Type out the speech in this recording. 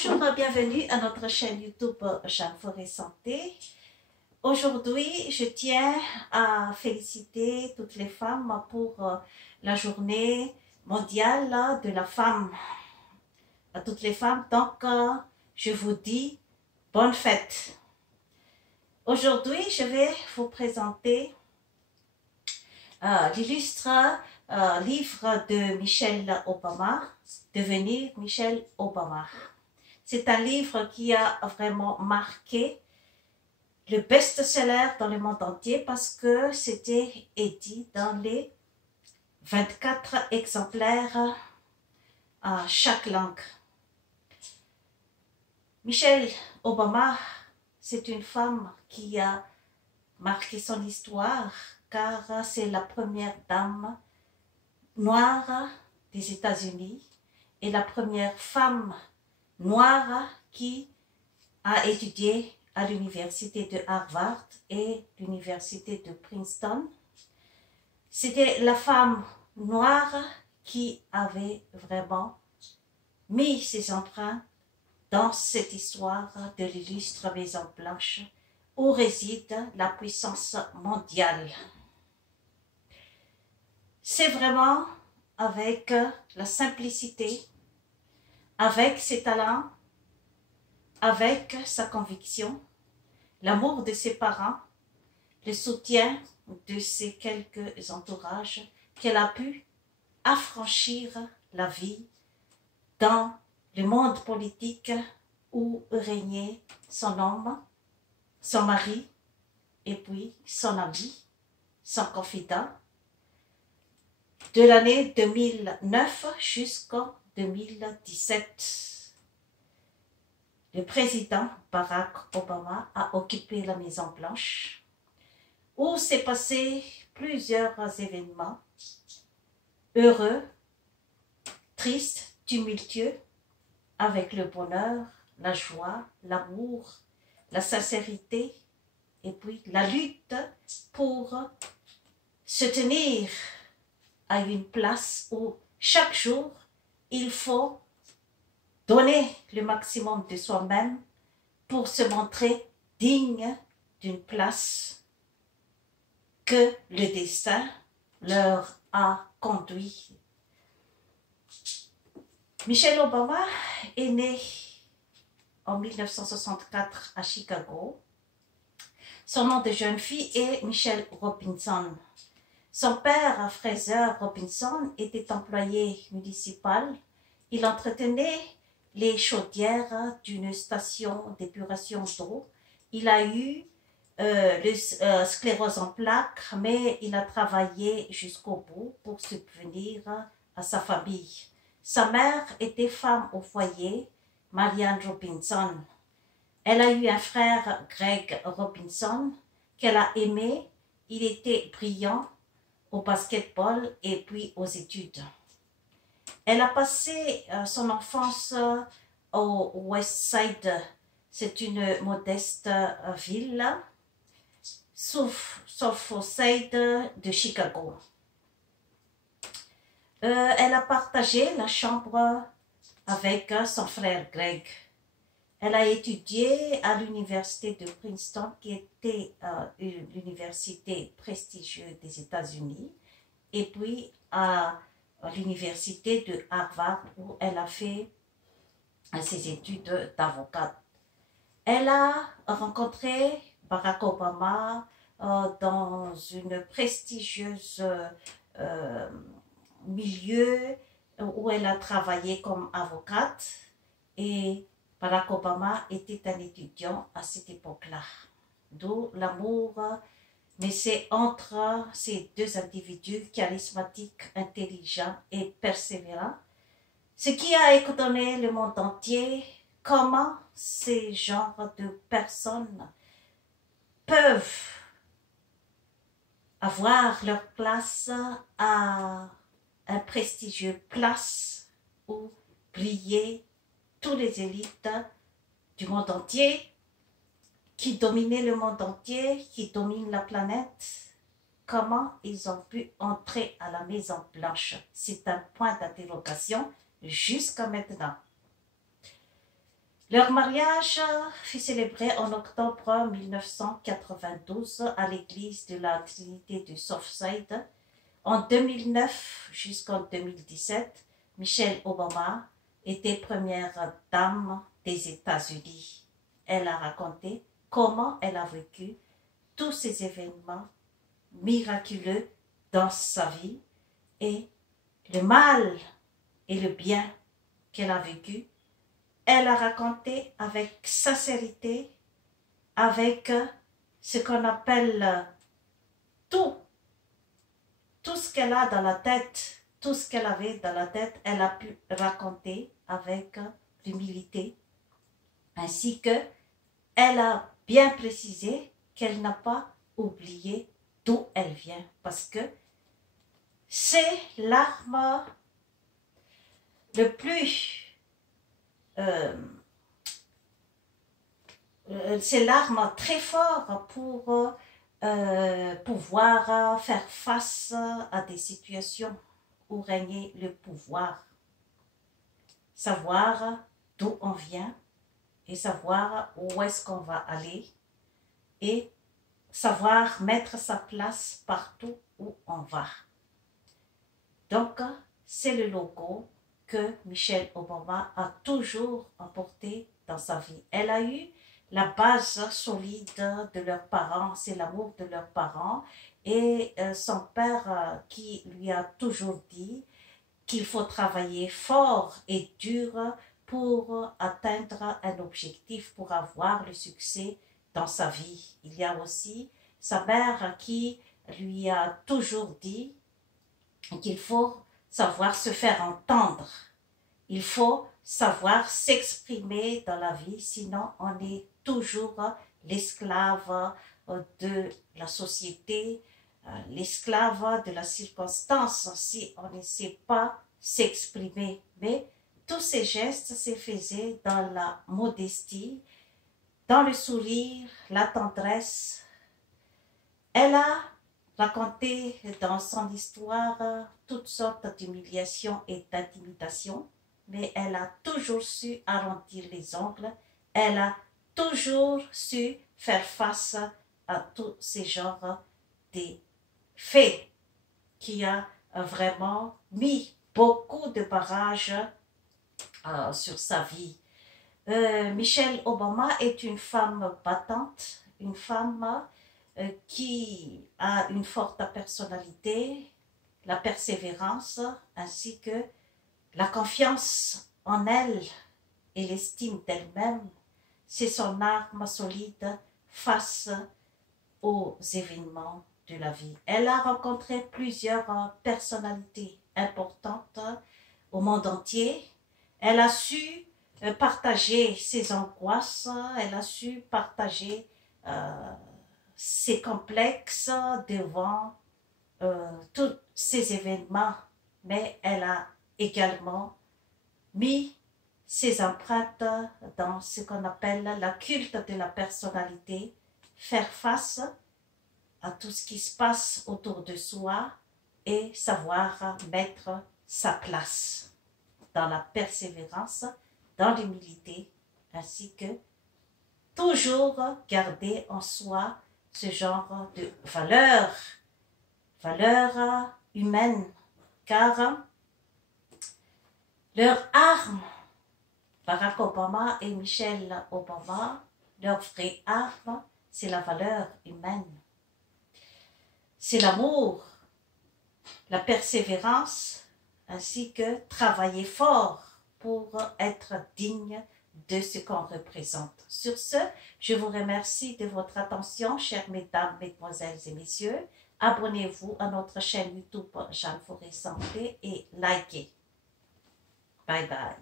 Bonjour, bienvenue à notre chaîne YouTube Jeanne Forêt Santé. Aujourd'hui, je tiens à féliciter toutes les femmes pour la journée mondiale de la femme. À toutes les femmes, donc je vous dis bonne fête. Aujourd'hui, je vais vous présenter l'illustre livre de Michelle Obama, Devenir Michelle Obama. C'est un livre qui a vraiment marqué le best-seller dans le monde entier parce que c'était édité dans les 24 exemplaires à chaque langue. Michelle Obama, c'est une femme qui a marqué son histoire car c'est la première dame noire des États-Unis et la première femme noire qui a étudié à l'université de Harvard et l'université de Princeton. C'était la femme noire qui avait vraiment mis ses empreintes dans cette histoire de l'illustre Maison Blanche où réside la puissance mondiale. C'est vraiment avec la simplicité, avec ses talents, avec sa conviction, l'amour de ses parents, le soutien de ses quelques entourages, qu'elle a pu affranchir la vie dans le monde politique où régnait son homme, son mari, et puis son ami, son confident, de l'année 2009 jusqu'en 2017. Le président Barack Obama a occupé la Maison Blanche où s'est passé plusieurs événements heureux, tristes, tumultueux, avec le bonheur, la joie, l'amour, la sincérité et puis la lutte pour se tenir à une place où chaque jour il faut donner le maximum de soi-même pour se montrer digne d'une place que le destin leur a conduit. Michelle Obama est née en 1964 à Chicago. Son nom de jeune fille est Michelle Robinson. Son père, Fraser Robinson, était employé municipal. Il entretenait les chaudières d'une station d'épuration d'eau. Il a eu sclérose en plaques, mais il a travaillé jusqu'au bout pour subvenir à sa famille. Sa mère était femme au foyer, Marianne Robinson. Elle a eu un frère, Greg Robinson, qu'elle a aimé. Il était brillant au basketball et puis aux études. Elle a passé son enfance au West Side. C'est une modeste ville, sauf au side de Chicago. Elle a partagé la chambre avec son frère Greg. Elle a étudié à l'université de Princeton, qui était l'université prestigieuse des États-Unis, et puis à l'université de Harvard, où elle a fait ses études d'avocate. Elle a rencontré Barack Obama dans une prestigieuse milieu où elle a travaillé comme avocate et Barack Obama était un étudiant à cette époque-là. D'où l'amour naissait entre ces deux individus charismatiques, intelligents et persévérants, ce qui a étonné le monde entier. Comment ces genres de personnes peuvent avoir leur place à un prestigieux place où brillaient tous les élites du monde entier, qui dominaient le monde entier, qui dominent la planète. Comment ils ont pu entrer à la Maison Blanche? C'est un point d'interrogation jusqu'à maintenant. Leur mariage fut célébré en octobre 1992 à l'église de la Trinité de Southside. En 2009 jusqu'en 2017, Michelle Obama était première dame des États-Unis. Elle a raconté comment elle a vécu tous ces événements miraculeux dans sa vie et le mal et le bien qu'elle a vécu. Elle a raconté avec sincérité, avec ce qu'on appelle tout ce qu'elle a dans la tête, tout ce qu'elle avait dans la tête, elle a pu raconter avec l'humilité, ainsi que elle a bien précisé qu'elle n'a pas oublié d'où elle vient, parce que c'est l'arme le plus c'est l'arme très fort pour pouvoir faire face à des situations où régnait le pouvoir. Savoir d'où on vient et savoir où est-ce qu'on va aller et savoir mettre sa place partout où on va. Donc, c'est le logo que Michelle Obama a toujours emporté dans sa vie. Elle a eu la base solide de leurs parents, c'est l'amour de leurs parents et son père qui lui a toujours dit qu'il faut travailler fort et dur pour atteindre un objectif, pour avoir le succès dans sa vie. Il y a aussi sa mère qui lui a toujours dit qu'il faut savoir se faire entendre. Il faut savoir s'exprimer dans la vie, sinon on est toujours l'esclave de la société, l'esclave de la circonstance si on ne sait pas s'exprimer. Mais tous ces gestes se faisaient dans la modestie, dans le sourire, la tendresse. Elle a raconté dans son histoire toutes sortes d'humiliations et d'intimidations, mais elle a toujours su arrondir les ongles, elle a toujours su faire face à tous ces genres de faits qui a vraiment mis beaucoup de barrages sur sa vie. Michelle Obama est une femme battante, une femme qui a une forte personnalité, la persévérance ainsi que la confiance en elle et l'estime d'elle-même. C'est son arme solide face aux événements de la vie. Elle a rencontré plusieurs personnalités importantes au monde entier. Elle a su partager ses angoisses, elle a su partager ses complexes devant tous ces événements, mais elle a également mis ses empreintes dans ce qu'on appelle la culte de la personnalité, faire face à tout ce qui se passe autour de soi et savoir mettre sa place dans la persévérance, dans l'humilité, ainsi que toujours garder en soi ce genre de valeurs humaines, car leur arme, Barack Obama et Michelle Obama, leur vraie arme, c'est la valeur humaine. C'est l'amour, la persévérance, ainsi que travailler fort pour être digne de ce qu'on représente. Sur ce, je vous remercie de votre attention, chères mesdames, mesdemoiselles et messieurs. Abonnez-vous à notre chaîne YouTube Jeanne Forêt Santé et likez. Bye bye.